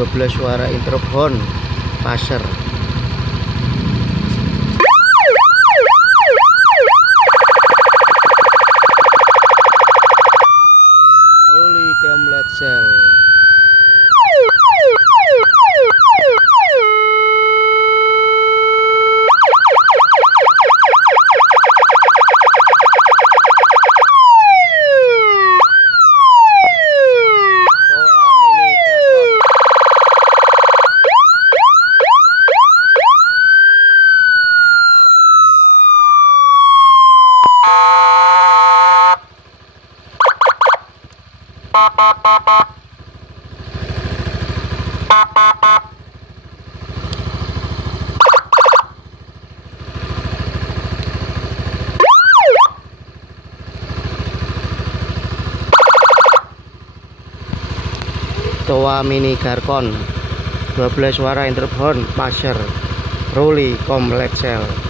12 suara Interup Horn Phasher. Toa mini GARCON 12 suara Interup Horn Phasher Ruli Komplek Sel.